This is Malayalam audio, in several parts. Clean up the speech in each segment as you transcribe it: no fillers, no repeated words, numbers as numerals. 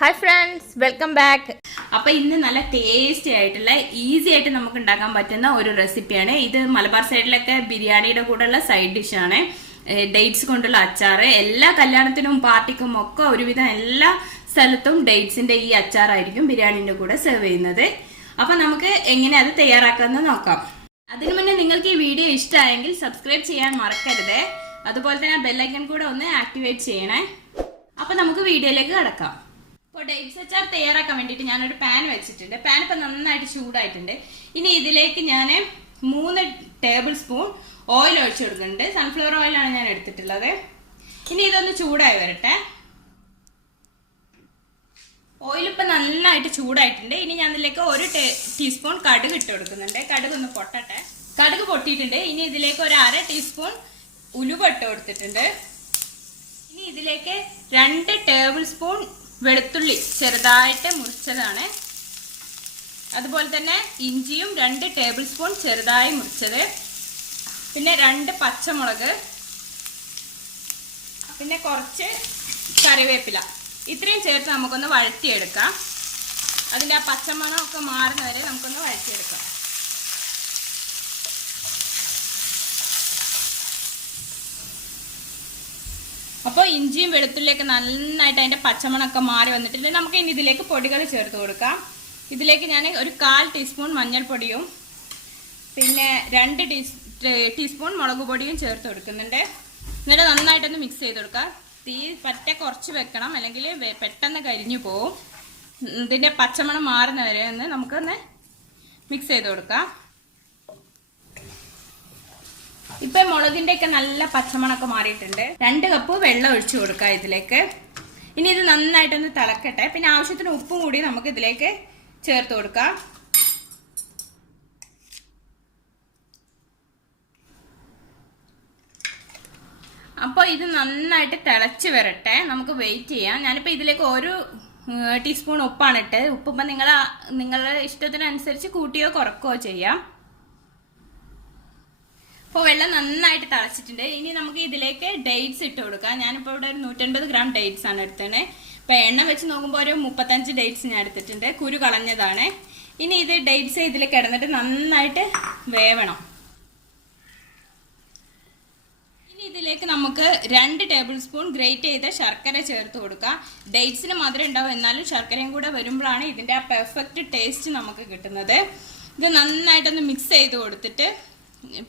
Hi friends, welcome back. അപ്പോൾ ഇന്ന് നല്ല ടേസ്റ്റി ആയിട്ടുള്ള ഈസി ആയിട്ട് നമുക്ക് ഉണ്ടാക്കാൻ പറ്റുന്ന ഒരു റെസിപ്പിയാണ്. ഇത് മലബാർ സൈഡിലൊക്കെ ബിരിയാണിയുടെ കൂടെയുള്ള സൈഡ് ഡിഷാണ്. ഡേറ്റ്സ് കൊണ്ടുള്ള അച്ചാർ എല്ലാ കല്യാണത്തിനും പാർട്ടിക്കും ഒക്കെ ഒരുവിധം എല്ലാ സ്ഥലത്തും ഡേറ്റ്സിന്റെ ഈ അച്ചാറായിരിക്കും ബിരിയാണിന്റെ കൂടെ സെർവ് ചെയ്യുന്നത്. അപ്പൊ നമുക്ക് എങ്ങനെ അത് തയ്യാറാക്കാമെന്ന് നോക്കാം. അതിനു മുന്നേ നിങ്ങൾക്ക് ഈ വീഡിയോ ഇഷ്ടമായെങ്കിൽ സബ്സ്ക്രൈബ് ചെയ്യാൻ മറക്കരുത്. അതുപോലെ തന്നെ ബെല്ലൈക്കൺ കൂടെ ഒന്ന് ആക്ടിവേറ്റ് ചെയ്യണേ. അപ്പൊ നമുക്ക് വീഡിയോയിലേക്ക് കടക്കാം. ഇപ്പോൾ ഡേറ്റ്സ് അച്ചാർ തയ്യാറാക്കാൻ വേണ്ടിയിട്ട് ഞാനൊരു പാൻ വെച്ചിട്ടുണ്ട്. പാൻ ഇപ്പം നന്നായിട്ട് ചൂടായിട്ടുണ്ട്. ഇനി ഇതിലേക്ക് ഞാൻ 3 ടേബിൾ സ്പൂൺ ഓയിൽ ഒഴിച്ചു കൊടുക്കുന്നുണ്ട്. സൺഫ്ലവർ ഓയിലാണ് ഞാൻ എടുത്തിട്ടുള്ളത്. ഇനി ഇതൊന്ന് ചൂടായി വരട്ടെ. ഓയിൽ ഇപ്പം നന്നായിട്ട് ചൂടായിട്ടുണ്ട്. ഇനി ഞാൻ ഇതിലേക്ക് 1 ടീസ്പൂൺ കടുക് ഇട്ട് കൊടുക്കുന്നുണ്ട്. കടുക് ഒന്ന് പൊട്ടട്ടെ. കടുക് പൊട്ടിയിട്ടുണ്ട്. ഇനി ഇതിലേക്ക് 1/2 ടീസ്പൂൺ ഉലുവ ഇട്ട് കൊടുത്തിട്ടുണ്ട്. ഇനി ഇതിലേക്ക് 2 ടേബിൾ സ്പൂൺ വെളുത്തുള്ളി ചെറുതായിട്ട് മുറിച്ചതാണ്. അതുപോലെ തന്നെ ഇഞ്ചിയും 2 ടേബിൾ സ്പൂൺ ചെറുതായി മുറിച്ചത്. പിന്നെ 2 പച്ചമുളക്, പിന്നെ കുറച്ച് കറിവേപ്പില. ഇത്രയും ചേർത്ത് നമുക്കൊന്ന് വഴറ്റിയെടുക്കാം. അതിൻ്റെ ആ പച്ചമണമൊക്കെ മാറുന്നവരെ നമുക്കൊന്ന് വഴറ്റിയെടുക്കാം. അപ്പോൾ ഇഞ്ചിയും വെളുത്തുള്ളിയൊക്കെ നന്നായിട്ട് അതിൻ്റെ പച്ചമണമൊക്കെ മാറി വന്നിട്ടുണ്ട്. നമുക്ക് ഇനി ഇതിലേക്ക് പൊടികൾ ചേർത്ത് കൊടുക്കാം. ഇതിലേക്ക് ഞാൻ 1/4 ടീസ്പൂൺ മഞ്ഞൾപ്പൊടിയും പിന്നെ 2 ടീസ്പൂൺ മുളക് പൊടിയും ചേർത്ത് കൊടുക്കുന്നുണ്ട്. എന്നിട്ട് നന്നായിട്ടൊന്ന് മിക്സ് ചെയ്ത് കൊടുക്കാം. തീ പറ്റ കുറച്ച് വെക്കണം, അല്ലെങ്കിൽ പെട്ടെന്ന് കരിഞ്ഞു പോവും. ഇതിൻ്റെ പച്ചമണം മാറുന്ന വരെ ഒന്ന് നമുക്കൊന്ന് മിക്സ് ചെയ്ത് കൊടുക്കാം. ഇപ്പൊ മുളകിന്റെ ഒക്കെ നല്ല പച്ചമണൊക്കെ മാറിയിട്ടുണ്ട്. 2 കപ്പ് വെള്ളം ഒഴിച്ചു കൊടുക്കാം ഇതിലേക്ക്. ഇനി ഇത് നന്നായിട്ടൊന്ന് തിളക്കട്ടെ. പിന്നെ ആവശ്യത്തിന് ഉപ്പും കൂടി നമുക്ക് ഇതിലേക്ക് ചേർത്ത് കൊടുക്കാം. അപ്പോൾ ഇത് നന്നായിട്ട് തിളച്ച് വരട്ടെ. നമുക്ക് വെയിറ്റ് ചെയ്യാം. ഞാനിപ്പോൾ ഇതിലേക്ക് 1 ടീസ്പൂൺ ഉപ്പാണ് ഇട്ട്. ഉപ്പിപ്പം നിങ്ങളുടെ ഇഷ്ടത്തിനനുസരിച്ച് കൂട്ടിയോ കുറക്കുകയോ ചെയ്യാം. അപ്പോൾ വെള്ളം നന്നായിട്ട് തിളച്ചിട്ടുണ്ട്. ഇനി നമുക്ക് ഇതിലേക്ക് ഡേറ്റ്സ് ഇട്ട് കൊടുക്കാം. ഞാനിപ്പോൾ ഇവിടെ ഒരു 150 ഗ്രാം ഡേറ്റ്സ് ആണ് എടുത്തത്. ഇപ്പം എണ്ണ വെച്ച് നോക്കുമ്പോൾ ഒരു 35 ഡേറ്റ്സ് ഞാൻ എടുത്തിട്ടുണ്ട്. കുരു കളഞ്ഞതാണ്. ഇനി ഇത് ഡേറ്റ്സ് ഇതിൽ കിടന്നിട്ട് നന്നായിട്ട് വേവണം. ഇനി ഇതിലേക്ക് നമുക്ക് 2 ടേബിൾ സ്പൂൺ ഗ്രേറ്റ് ചെയ്ത ശർക്കര ചേർത്ത് കൊടുക്കാം. ഡേറ്റ്സിന് മധുരം ഉണ്ടാവും, എന്നാലും ശർക്കരയും കൂടെ വരുമ്പോഴാണ് ഇതിൻ്റെ ആ പെർഫെക്റ്റ് ടേസ്റ്റ് നമുക്ക് കിട്ടുന്നത്. ഇത് നന്നായിട്ടൊന്ന് മിക്സ് ചെയ്ത് കൊടുത്തിട്ട്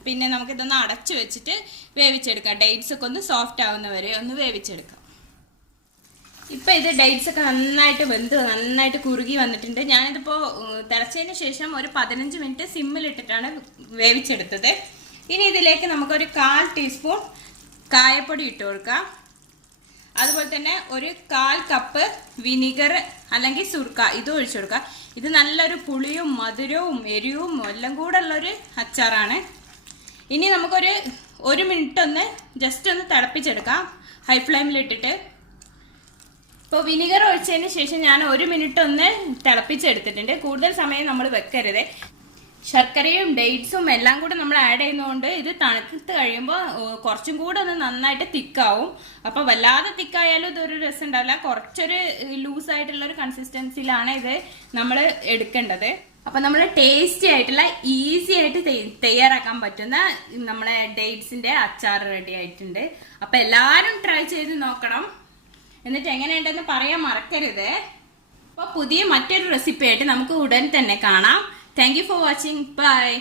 പിന്നെ നമുക്കിതൊന്ന് അടച്ചു വെച്ചിട്ട് വേവിച്ചെടുക്കാം. ഡേറ്റ്സ് ഒക്കെ ഒന്ന് സോഫ്റ്റ് ആവുന്നവരെ ഒന്ന് വേവിച്ചെടുക്കാം. ഇപ്പം ഇത് ഡേറ്റ്സ് ഒക്കെ നന്നായിട്ട് വെന്ത് നന്നായിട്ട് കുറുകി വന്നിട്ടുണ്ട്. ഞാനിതിപ്പോൾ തിളച്ചതിന് ശേഷം ഒരു 15 മിനിറ്റ് സിമ്മിലിട്ടിട്ടാണ് വേവിച്ചെടുത്തത്. ഇനി ഇതിലേക്ക് നമുക്കൊരു 1/4 ടീസ്പൂൺ കായപ്പൊടി ഇട്ട് കൊടുക്കാം. അതുപോലെ തന്നെ ഒരു 1/4 കപ്പ് വിനിഗർ അല്ലെങ്കിൽ സുർക്ക ഇത് ഒഴിച്ചു കൊടുക്കുക. ഇത് നല്ലൊരു പുളിയും മധുരവും എരിവും എല്ലാം കൂടെ ഉള്ളൊരു അച്ചാറാണ്. ഇനി നമുക്കൊരു 1 മിനിറ്റ് ഒന്ന് ജസ്റ്റ് ഒന്ന് തിളപ്പിച്ചെടുക്കാം ഹൈ ഫ്ലെയിമിലിട്ടിട്ട്. ഇപ്പോൾ വിനിഗർ ഒഴിച്ചതിന് ശേഷം ഞാൻ 1 മിനിറ്റ് ഒന്ന് തിളപ്പിച്ചെടുത്തിട്ടുണ്ട്. കൂടുതൽ സമയം നമ്മൾ വെക്കരുത്. ശർക്കരയും ഡേറ്റ്സും എല്ലാം കൂടെ നമ്മൾ ആഡ് ചെയ്യുന്നതുകൊണ്ട് ഇത് തണുത്ത് കഴിയുമ്പോൾ കുറച്ചും കൂടെ ഒന്ന് നന്നായിട്ട് തിക്കാവും. അപ്പോൾ വല്ലാതെ തിക്കായാലും ഇതൊരു രസം ഉണ്ടാവില്ല. കുറച്ചൊരു ലൂസായിട്ടുള്ളൊരു കൺസിസ്റ്റൻസിയിലാണ് ഇത് നമ്മൾ എടുക്കേണ്ടത്. അപ്പോൾ നമ്മൾ ടേസ്റ്റി ആയിട്ടുള്ള ഈസി ആയിട്ട് തയ്യാറാക്കാൻ പറ്റുന്ന നമ്മളെ ഡേറ്റ്സിൻ്റെ അച്ചാർ റെഡി ആയിട്ടുണ്ട്. അപ്പോൾ എല്ലാവരും ട്രൈ ചെയ്ത് നോക്കണം. എന്നിട്ട് എങ്ങനെയുണ്ടെന്ന് പറയാൻ മറക്കരുത്. അപ്പോൾ പുതിയ മറ്റൊരു റെസിപ്പി ആയിട്ട് നമുക്ക് ഉടൻ തന്നെ കാണാം. Thank you for watching. Bye.